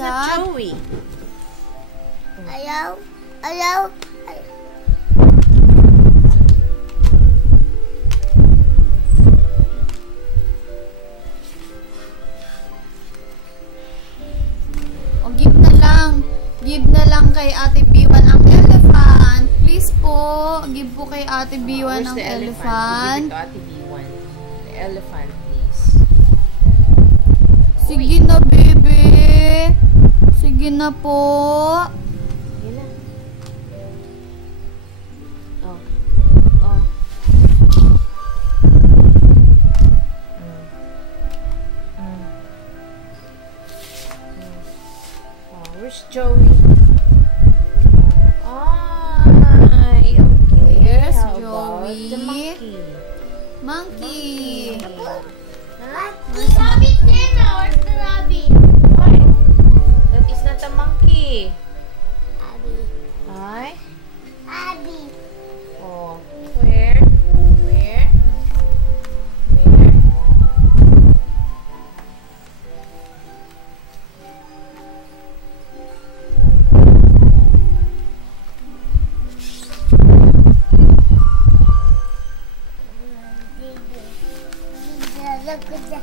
not Joey. Ayaw. Ayaw. O, give na lang. Give na lang kay Ate B1 ang elephant. Please po. Give po kay Ate B1 ang elephant. Give it to Ate B1. The elephant, please. Sige na, bebe. Sige na po. Sige na. Oh. Oh. Oh, where's Joey? Ay, okay. Here's How about Joey. the monkey? Monkey. Huh? Where's the rabbit there now? Where's the rabbit? Why? That is not a monkey. Abby. Hi? Abby. Oh, where? Where? Where?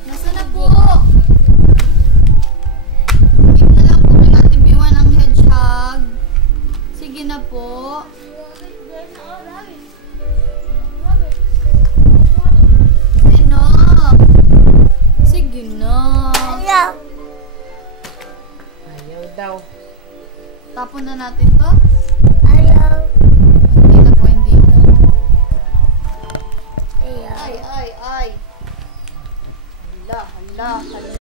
Nasaan na po? Give na lang po kay Ate B1 ang hedgehog. Sige na po. Ano? Sige na. Ayaw. Ayaw daw. Tapon na natin to. Ayaw.